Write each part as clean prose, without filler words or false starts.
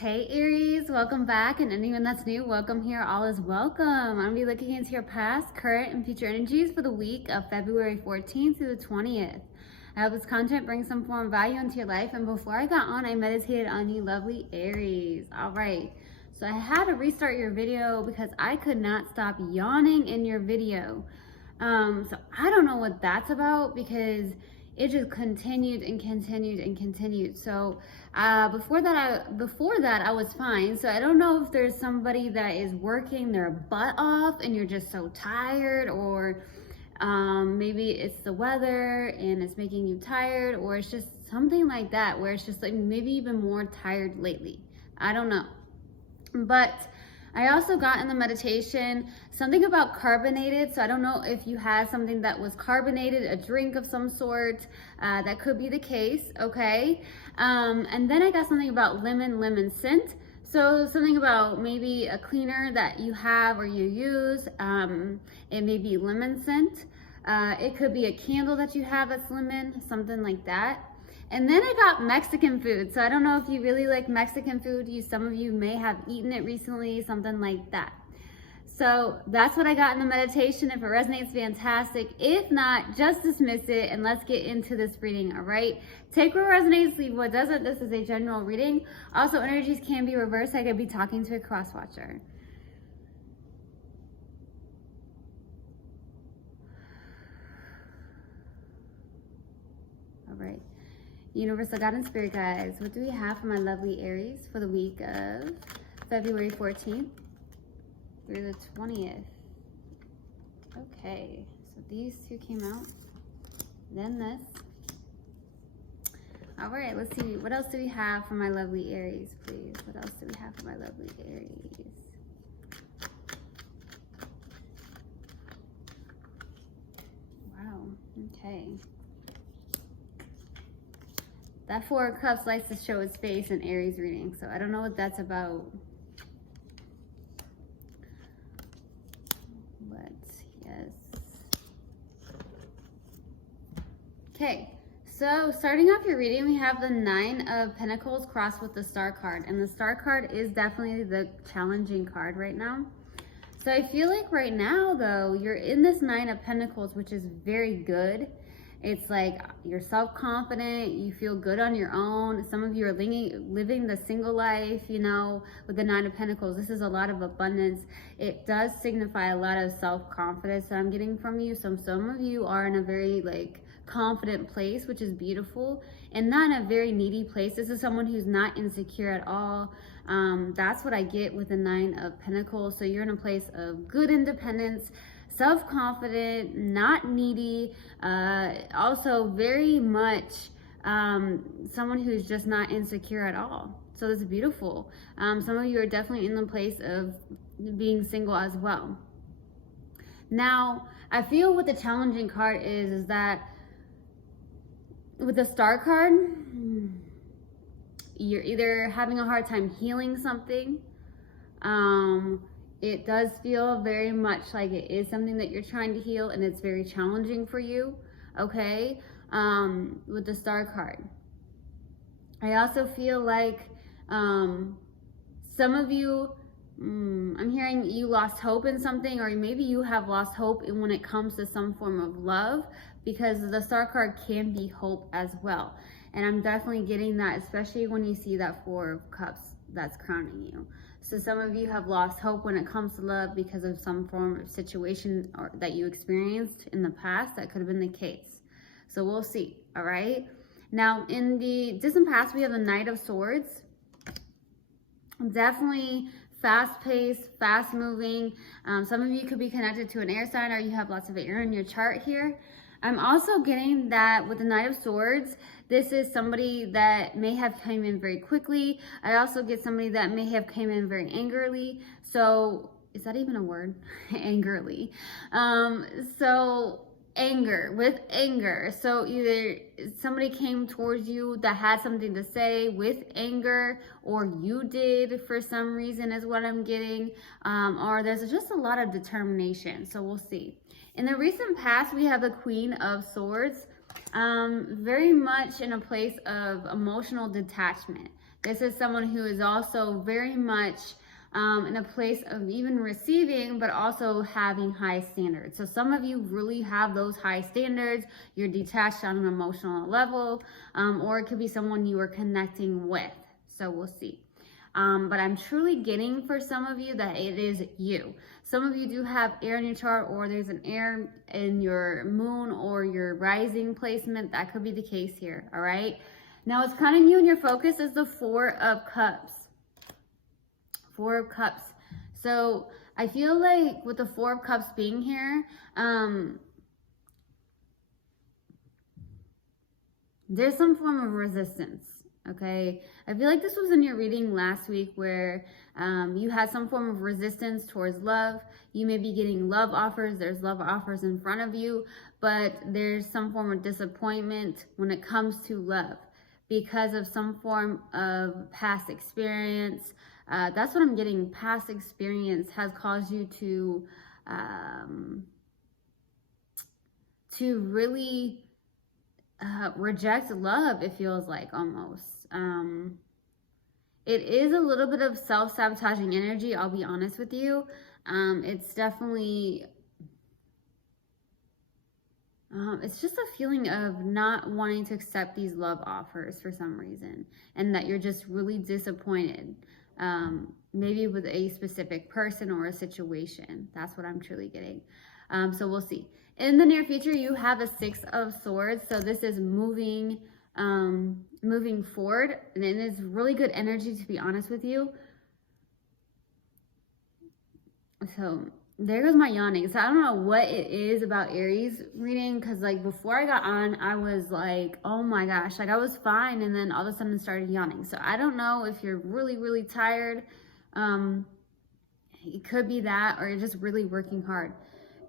Hey Aries, welcome back, and anyone that's new, welcome here. All is welcome. I'm gonna be looking into your past, current, and future energies for the week of February 14th through the 20th. I hope this content brings some form of value into your life. And before I got on, I meditated on you, lovely Aries. All right, so I had to restart your video because I could not stop yawning in your video. So I don't know what that's about because it just continued and continued and continued. So before that I was fine. So I don't know if there's somebody that is working their butt off and you're just so tired, or maybe it's the weather and it's making you tired, or it's just something like that where it's just like maybe even more tired lately. I don't know. But I also got in the meditation something about carbonated. So I don't know if you had something that was carbonated, a drink of some sort. That could be the case, okay? And then I got something about lemon scent. So something about maybe a cleaner that you have or you use. It may be lemon scent. It could be a candle that you have that's lemon, something like that. And then I got Mexican food. So I don't know if you really like Mexican food. Some of you may have eaten it recently, something like that. So that's what I got in the meditation. If it resonates, fantastic. If not, just dismiss it and let's get into this reading, all right? Take what resonates, leave what doesn't. This is a general reading. Also, energies can be reversed. I could be talking to a cross watcher. All right. Universal God and Spirit guides, what do we have for my lovely Aries for the week of February 14th through the 20th? Okay, so these two came out, then this. All right, let's see. What else do we have for my lovely Aries, please? What else do we have for my lovely Aries? Wow, okay. That Four of Cups likes to show its face in Aries reading, so I don't know what that's about. But yes. Okay, so starting off your reading, we have the Nine of Pentacles crossed with the Star card. And the Star card is definitely the challenging card right now. So I feel like right now, though, you're in this Nine of Pentacles, which is very good. It's like you're self-confident, you feel good on your own. Some of you are living the single life, you know, with the Nine of Pentacles. This is a lot of abundance. It does signify a lot of self-confidence that I'm getting from you. So some of you are in a very like confident place, which is beautiful, and not in a very needy place. This is someone who's not insecure at all. That's what I get with the Nine of Pentacles. So you're in a place of good independence, self-confident, not needy, also very much someone who's just not insecure at all. So that's beautiful. Some of you are definitely in the place of being single as well. Now, I feel what the challenging card is that with the Star card, you're either having a hard time healing something. It does feel very much like it is something that you're trying to heal, and it's very challenging for you, okay, with the Star card. I also feel like some of you, I'm hearing you lost hope in something, or maybe you have lost hope when it comes to some form of love, because the Star card can be hope as well. And I'm definitely getting that, especially when you see that Four of Cups that's crowning you. So some of you have lost hope when it comes to love because of some form of situation or that you experienced in the past. That could have been the case. So we'll see, all right? Now, in the distant past, we have the Knight of Swords. Definitely fast-paced, fast-moving. Some of you could be connected to an air sign, or you have lots of air in your chart here. I'm also getting that with the Knight of Swords, this is somebody that may have come in very quickly. I also get somebody that may have came in very angrily. So, is that even a word? Angrily. So anger, with anger. So either somebody came towards you that had something to say with anger, or you did for some reason is what I'm getting. Or there's just a lot of determination. So we'll see. In the recent past, we have the Queen of Swords. Very much in a place of emotional detachment. This is someone who is also very much in a place of even receiving, but also having high standards. So some of you really have those high standards. You're detached on an emotional level, or it could be someone you are connecting with. So we'll see. But I'm truly getting for some of you that it is you. Some of you do have air in your chart, or there's an air in your moon or your rising placement. That could be the case here, all right? Now, what's kind of you and your focus is the Four of Cups. Four of Cups. So I feel like with the Four of Cups being here, there's some form of resistance. Okay, I feel like this was in your reading last week where you had some form of resistance towards love. You may be getting love offers. There's love offers in front of you, but there's some form of disappointment when it comes to love because of some form of past experience. That's what I'm getting. Past experience has caused you to really reject love, it feels like almost. It is a little bit of self-sabotaging energy, I'll be honest with you. It's definitely, it's just a feeling of not wanting to accept these love offers for some reason, and that you're just really disappointed, maybe with a specific person or a situation. That's what I'm truly getting. So we'll see. In the near future, you have a Six of Swords. So this is moving forward, and it is really good energy, to be honest with you. So there goes my yawning. So I don't know what it is about Aries reading, because like before I got on, I was like, oh my gosh, like I was fine, and then all of a sudden started yawning. So I don't know if you're really tired. It could be that, or you're just really working hard.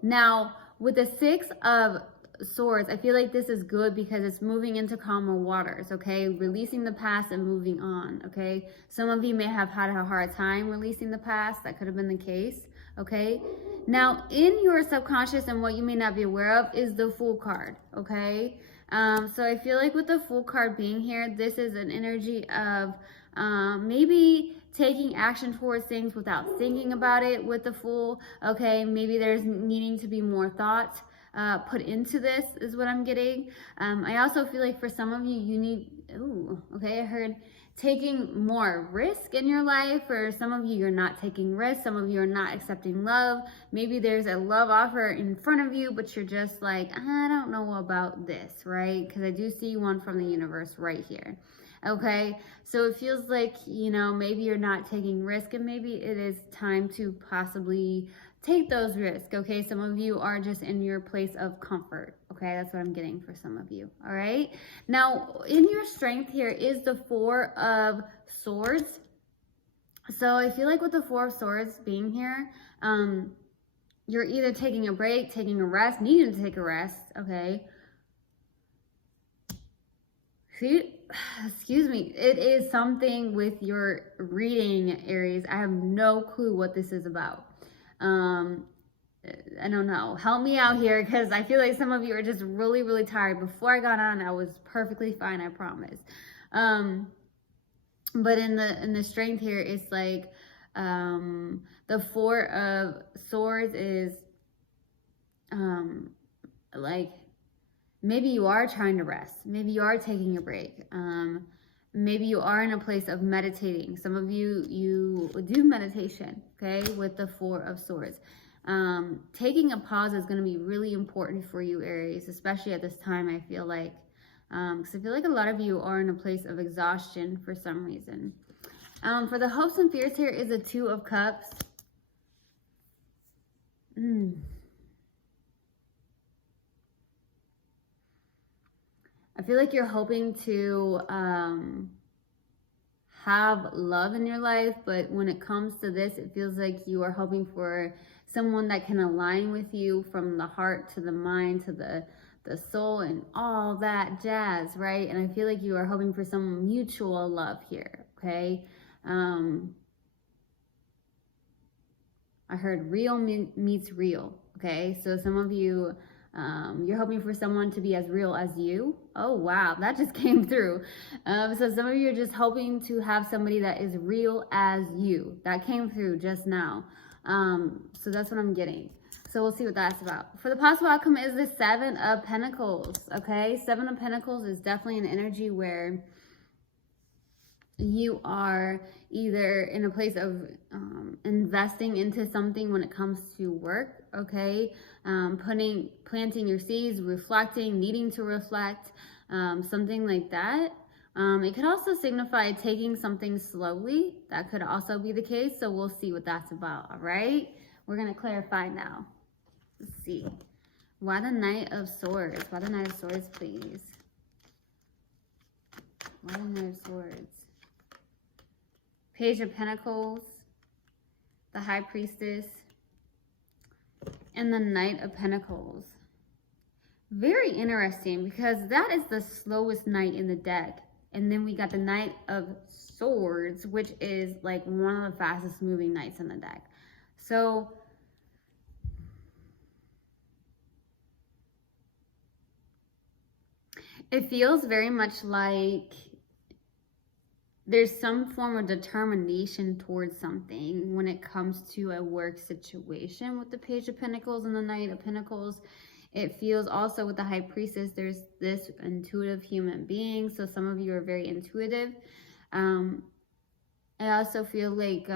Now, with the Six of Swords, I feel like this is good because it's moving into calmer waters, okay? Releasing the past and moving on, okay? Some of you may have had a hard time releasing the past. That could have been the case, okay? Now, in your subconscious, and what you may not be aware of, is the Fool card, okay? So I feel like with the Fool card being here, this is an energy of maybe taking action towards things without thinking about it with the Fool, okay? Maybe there's needing to be more thought put into this, is what I'm getting. I also feel like for some of you, you need, I heard taking more risk in your life. For some of you, you're not taking risks. Some of you are not accepting love. Maybe there's a love offer in front of you, but you're just like, I don't know about this, right? Because I do see one from the universe right here. Okay, so it feels like, maybe you're not taking risk, and maybe it is time to possibly take those risks. Okay, some of you are just in your place of comfort. Okay, that's what I'm getting for some of you. All right, now in your strength here is the Four of Swords. So I feel like with the Four of Swords being here, you're either taking a break, taking a rest, needing to take a rest. Okay, excuse me, it is something with your reading, Aries. I have no clue what this is about. I don't know. Help me out here, because I feel like some of you are just really tired. Before I got on, I was perfectly fine, I promise. But in the strength here, it's like the Four of Swords is like, maybe you are trying to rest. Maybe you are taking a break. Maybe you are in a place of meditating. Some of you do meditation, okay, with the Four of Swords. Taking a pause is going to be really important for you, Aries, especially at this time, I feel like. Because I feel like a lot of you are in a place of exhaustion for some reason. For the hopes and fears here is the Two of Cups. I feel like you're hoping to have love in your life, but when it comes to this, it feels like you are hoping for someone that can align with you from the heart to the mind to the soul and all that jazz, right? And I feel like you are hoping for some mutual love here, okay? I heard real meets real, okay? So some of you You're hoping for someone to be as real as you. Oh, wow, that just came through. So some of you are just hoping to have somebody that is real as you. That came through just now. So that's what I'm getting. So we'll see what that's about. For the possible outcome is the Seven of Pentacles, okay? Seven of Pentacles is definitely an energy where you are either in a place of investing into something when it comes to work, okay? Planting your seeds, reflecting, needing to reflect, something like that. It could also signify taking something slowly. That could also be the case, so we'll see what that's about, all right? We're going to clarify now. Let's see. Why the Knight of Swords? Why the Knight of Swords, please? Why the Knight of Swords? Page of Pentacles, the High Priestess, and the Knight of Pentacles. Very interesting, because that is the slowest knight in the deck. And then we got the Knight of Swords, which is like one of the fastest moving knights in the deck. So it feels very much like there's some form of determination towards something when it comes to a work situation with the Page of Pentacles and the Knight of Pentacles. It feels also with the High Priestess, there's this intuitive human being. So some of you are very intuitive. I also feel like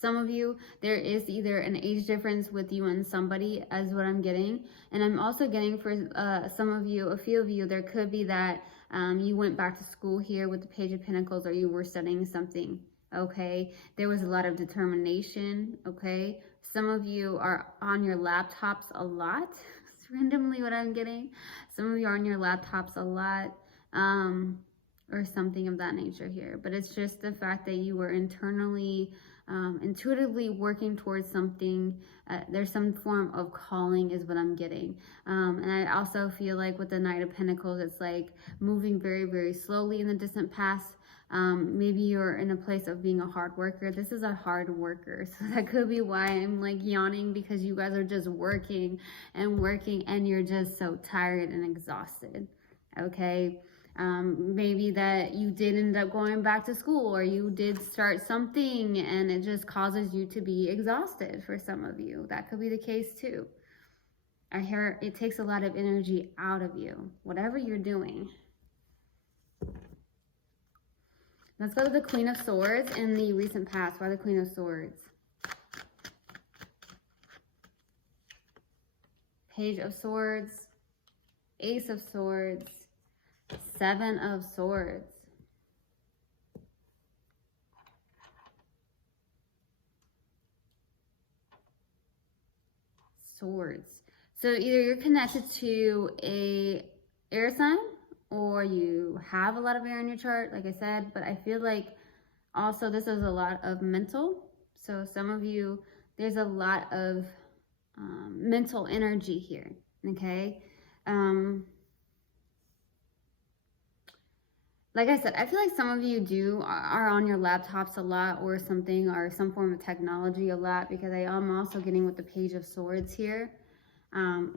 some of you, there is either an age difference with you and somebody, as what I'm getting. And I'm also getting for some of you, a few of you, there could be that you went back to school here with the Page of Pentacles, or you were studying something, okay? There was a lot of determination, okay? Some of you are on your laptops a lot. It's randomly what I'm getting. Some of you are on your laptops a lot, or something of that nature here. But it's just the fact that you were internally intuitively working towards something. There's some form of calling is what I'm getting. And I also feel like with the Knight of Pentacles, it's like moving very, very slowly in the distant past. Maybe you're in a place of being a hard worker. This is a hard worker. So that could be why I'm like yawning, because you guys are just working and you're just so tired and exhausted. Okay. Maybe that you did end up going back to school, or you did start something and it just causes you to be exhausted for some of you. That could be the case too. I hear it takes a lot of energy out of you, whatever you're doing. Let's go to the Queen of Swords in the recent past. Why the Queen of Swords? Page of Swords, Ace of Swords, Seven of Swords. Swords. So either you're connected to a air sign, or you have a lot of air in your chart, like I said, but I feel like also this is a lot of mental. So some of you, there's a lot of mental energy here, okay? Like I said, I feel like some of you are on your laptops a lot, or something, or some form of technology a lot, because I am also getting with the Page of Swords here.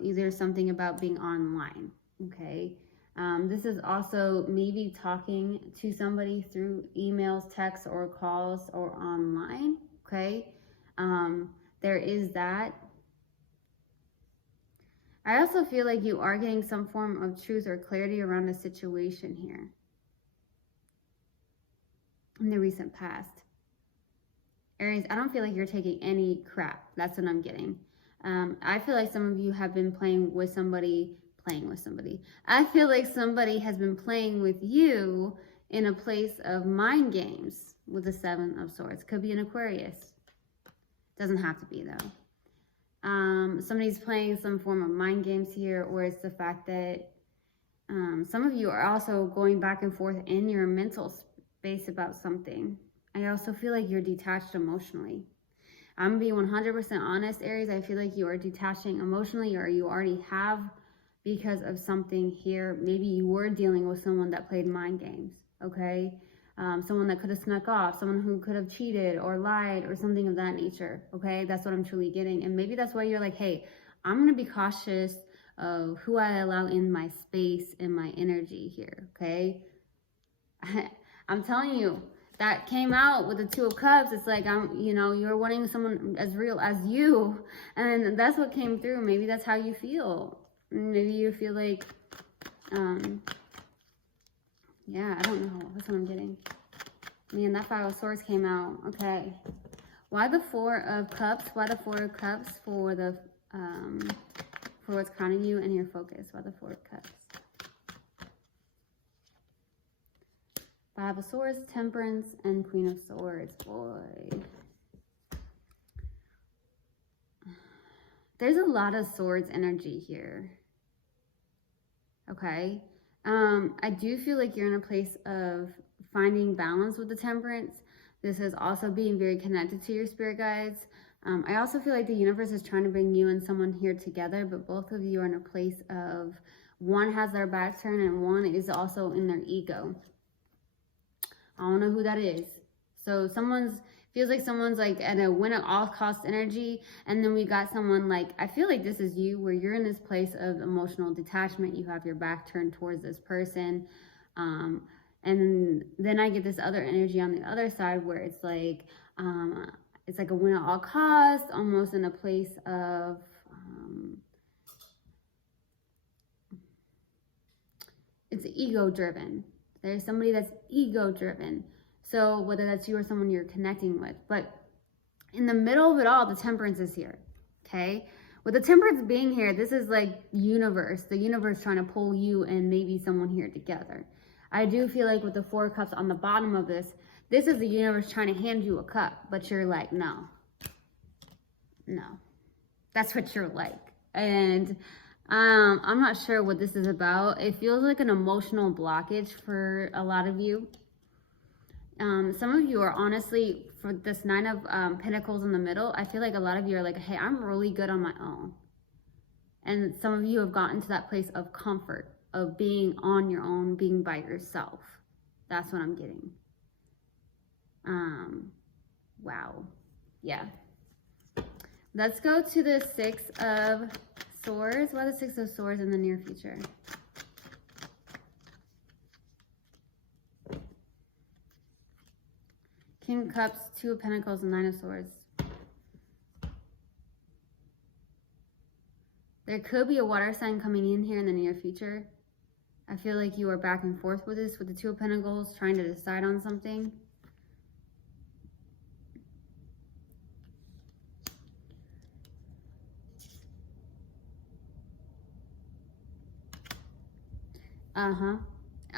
Either something about being online, okay? This is also maybe talking to somebody through emails, texts, or calls, or online, okay? There is that. I also feel like you are getting some form of truth or clarity around a situation here in the recent past. Aries, I don't feel like you're taking any crap. That's what I'm getting. I feel like some of you have been playing with somebody. I feel like somebody has been playing with you in a place of mind games with the Seven of Swords. Could be an Aquarius. Doesn't have to be, though. Somebody's playing some form of mind games here, or it's the fact that some of you are also going back and forth in your mental space about something. I also feel like you're detached emotionally. I'm being 100% honest, Aries. I feel like you are detaching emotionally, or you already have, because of something here. Maybe you were dealing with someone that played mind games, okay? Someone that could have snuck off, someone who could have cheated or lied or something of that nature, okay? That's what I'm truly getting. And maybe that's why you're like, hey, I'm going to be cautious of who I allow in my space and my energy here, okay? I'm telling you, that came out with the Two of Cups. It's like, you're wanting someone as real as you. And that's what came through. Maybe that's how you feel. Maybe you feel like, yeah, I don't know. That's what I'm getting. Man, that Five of Swords came out. Okay. Why the Four of Cups? Why the Four of Cups for the, for what's crowning you and your focus? Why the Four of Cups? Five of Swords, Temperance, and Queen of Swords. Boy. There's a lot of swords energy here. Okay. I do feel like you're in a place of finding balance with the Temperance. This is also being very connected to your spirit guides. I also feel like the universe is trying to bring you and someone here together, but both of you are in a place of one has their back turned and one is also in their ego. I don't know who that is. So feels like someone's like at a win at all cost energy, and then we got someone like, I feel like this is you, where you're in this place of emotional detachment. You have your back turned towards this person, and then I get this other energy on the other side where it's like a win at all cost, almost in a place of it's ego driven. There's somebody that's ego driven. So whether that's you or someone you're connecting with. But in the middle of it all, the Temperance is here. Okay? With the Temperance being here, this is like the universe trying to pull you and maybe someone here together. I do feel like with the Four of Cups on the bottom of this is the universe trying to hand you a cup, but you're like, no. That's what you're like. And I'm not sure what this is about. It feels like an emotional blockage for a lot of you. Some of you are honestly, for this Nine of Pentacles in the middle, I feel like a lot of you are like, hey, I'm really good on my own. And some of you have gotten to that place of comfort, of being on your own, being by yourself. That's what I'm getting. Wow. Yeah. Let's go to the Six of Swords. Why the Six of Swords in the near future? King of Cups, Two of Pentacles, and Nine of Swords. There could be a water sign coming in here in the near future. I feel like you are back and forth with this, with the Two of Pentacles, trying to decide on something.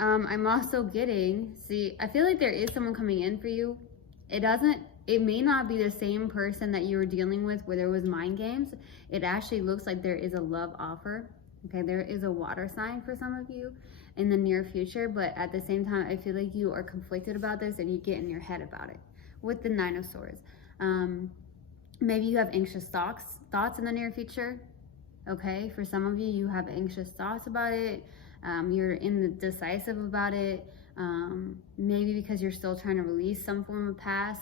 I'm also getting, see, I feel like there is someone coming in for you. It may not be the same person that you were dealing with where there was mind games. It actually looks like there is a love offer. Okay, there is a water sign for some of you in the near future, but at the same time, I feel like you are conflicted about this and you get in your head about it with the Nine of Swords. Maybe you have anxious thoughts in the near future. Okay, for some of you, you have anxious thoughts about it. You're indecisive about it. Maybe because you're still trying to release some form of past.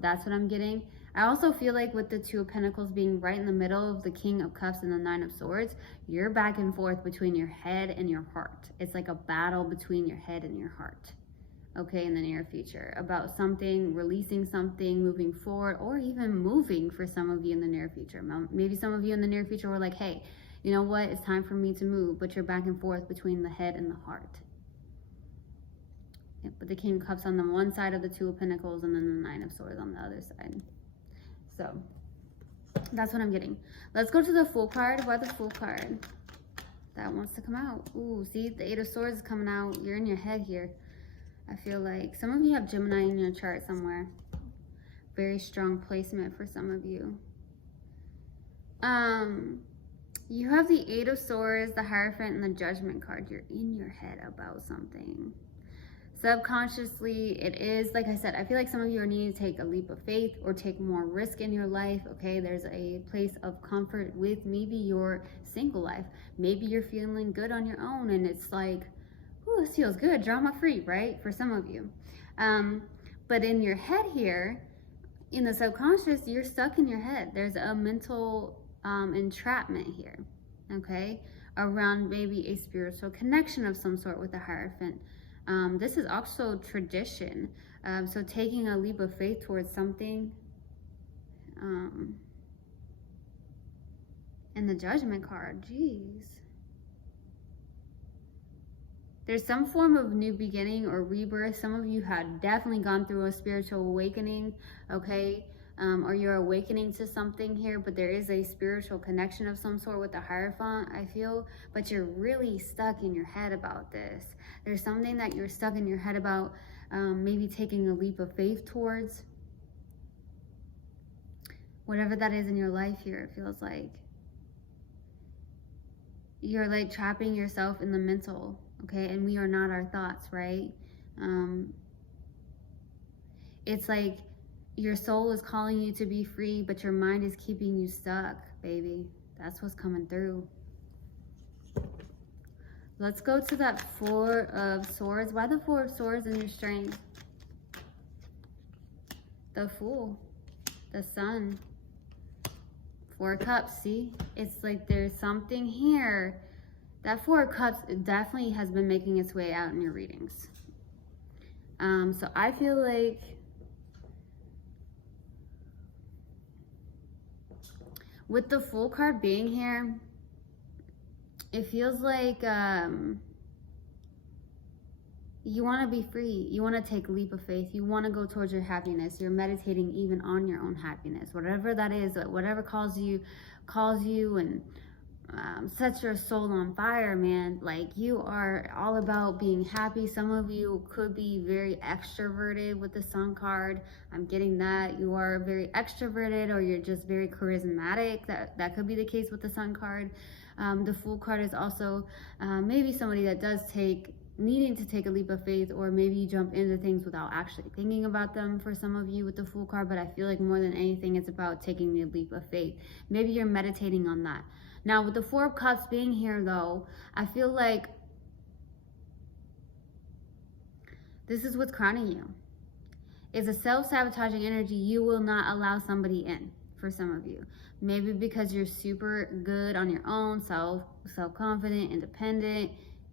That's what I'm getting. I also feel like with the Two of Pentacles being right in the middle of the King of Cups and the Nine of Swords, you're back and forth between your head and your heart. It's like a battle between your head and your heart. Okay, in the near future, about something, releasing something, moving forward, or even moving for some of you in the near future. Maybe some of you in the near future were like, hey, you know what, it's time for me to move, but you're back and forth between the head and the heart. Yeah, but the King of Cups on the one side of the Two of Pentacles and then the Nine of Swords on the other side. So, that's what I'm getting. Let's go to the Fool card. Why the Fool card? That wants to come out. Ooh, see, the Eight of Swords is coming out. You're in your head here. I feel like some of you have Gemini in your chart somewhere. Very strong placement for some of you. You have the Eight of Swords, the Hierophant, and the Judgment card. You're in your head about something. Subconsciously, it is, like I said, I feel like some of you are needing to take a leap of faith or take more risk in your life, okay? There's a place of comfort with maybe your single life. Maybe you're feeling good on your own and it's like, ooh, this feels good, drama-free, right? For some of you. But in your head here, in the subconscious, you're stuck in your head. There's a mental entrapment here, okay, around maybe a spiritual connection of some sort with the Hierophant. This is also tradition. So taking a leap of faith towards something. And the Judgment card, jeez. There's some form of new beginning or rebirth. Some of you had definitely gone through a spiritual awakening, okay? Or you're awakening to something here, but there is a spiritual connection of some sort with the Hierophant, I feel, but you're really stuck in your head about this. There's something that you're stuck in your head about, maybe taking a leap of faith towards. Whatever that is in your life here, it feels like. You're like trapping yourself in the mental, okay? And we are not our thoughts, right? It's like your soul is calling you to be free, but your mind is keeping you stuck, baby. That's what's coming through. Let's go to that Four of Swords. Why the Four of Swords in your strength? The Fool, the Sun, Four of Cups. See, it's like there's something here. That Four of Cups definitely has been making its way out in your readings. So I feel like with the Fool card being here, it feels like you want to be free. You want to take a leap of faith. You want to go towards your happiness. You're meditating even on your own happiness. Whatever that is, whatever calls you and sets your soul on fire, man. Like, you are all about being happy. Some of you could be very extroverted with the Sun card. I'm getting that. You are very extroverted, or you're just very charismatic. That could be the case with the Sun card. The Fool card is also maybe somebody that does needing to take a leap of faith, or maybe you jump into things without actually thinking about them for some of you with the Fool card. But I feel like more than anything, it's about taking the leap of faith. Maybe you're meditating on that. Now, with the Four of Cups being here, though, I feel like this is what's crowning you. It's a self-sabotaging energy. You will not allow somebody in, for some of you. Maybe because you're super good on your own, self-confident, independent.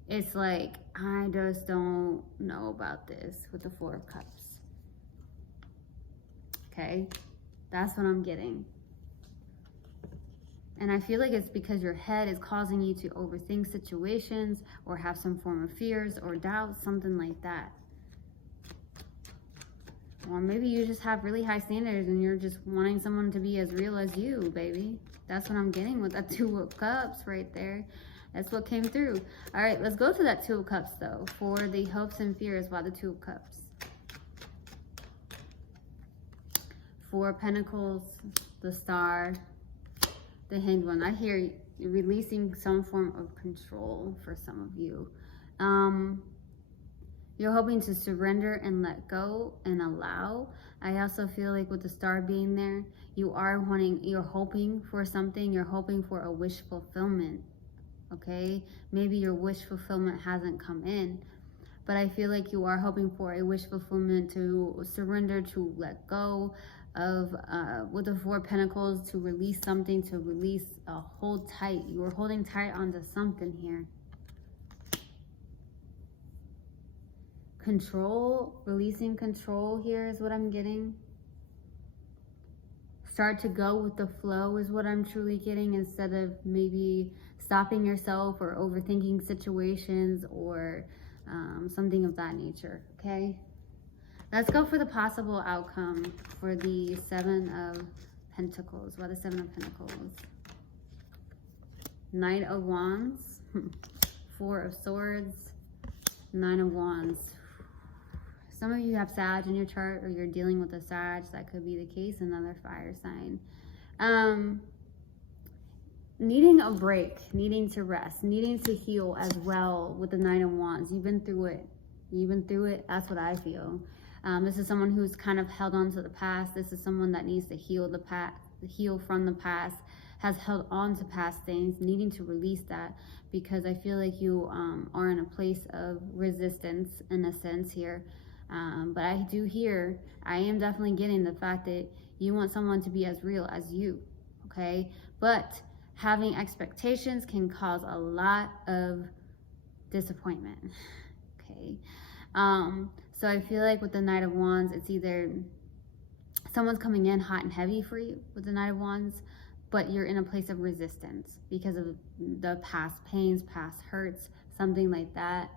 It's like, I just don't know about this with the Four of Cups. Okay? That's what I'm getting. And I feel like it's because your head is causing you to overthink situations, or have some form of fears or doubts, something like that. Or maybe you just have really high standards and you're just wanting someone to be as real as you, baby. That's what I'm getting with that Two of Cups right there. That's what came through. All right, let's go to that Two of Cups, though, for the hopes and fears. Why the Two of Cups? Four of Pentacles, the Star, the Hanged One. I hear releasing some form of control for some of you. You're hoping to surrender and let go and allow. I also feel like with the Star being there, you're hoping for something. You're hoping for a wish fulfillment. Okay, maybe your wish fulfillment hasn't come in, but I feel like you are hoping for a wish fulfillment, to surrender, to let go of, with the Four of Pentacles, to release something, to release, hold tight. You are holding tight onto something here. Control, releasing control here is what I'm getting. Start to go with the flow is what I'm truly getting, instead of maybe stopping yourself or overthinking situations, or something of that nature, okay? Let's go for the possible outcome for the Seven of Pentacles. Why the Seven of Pentacles? Knight of Wands, Four of Swords, Nine of Wands. Some of you have Sag in your chart, or you're dealing with a Sag. That could be the case. Another fire sign. Needing a break, needing to rest, needing to heal as well with the Nine of Wands. You've been through it. You've been through it. That's what I feel. This is someone who's kind of held on to the past. This is someone that needs to heal heal from the past, has held on to past things, needing to release that, because I feel like you are in a place of resistance in a sense here. But I am definitely getting the fact that you want someone to be as real as you. okay? But having expectations can cause a lot of disappointment, okay? So I feel like with the Knight of Wands, it's either someone's coming in hot and heavy for you with the Knight of Wands, but you're in a place of resistance because of the past pains, past hurts, something like that.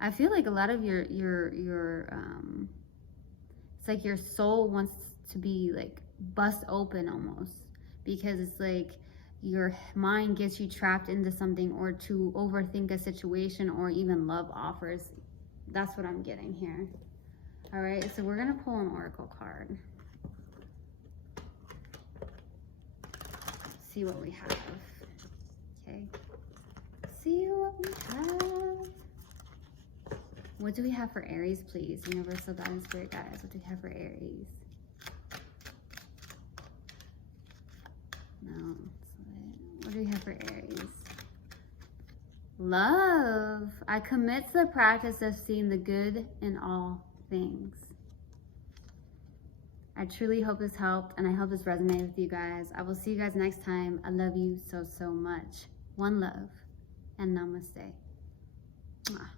I feel like a lot of your it's like your soul wants to be like bust open almost, because it's like your mind gets you trapped into something, or to overthink a situation, or even love offers. That's what I'm getting here. All right, so we're gonna pull an oracle card. See what we have. Okay, see what we have. What do we have for Aries, please? Universal Guidance, Spirit Guides. What do we have for Aries? No. What do we have for Aries? Love. I commit to the practice of seeing the good in all things. I truly hope this helped, and I hope this resonated with you guys. I will see you guys next time. I love you so, so much. One love, and namaste. Mwah.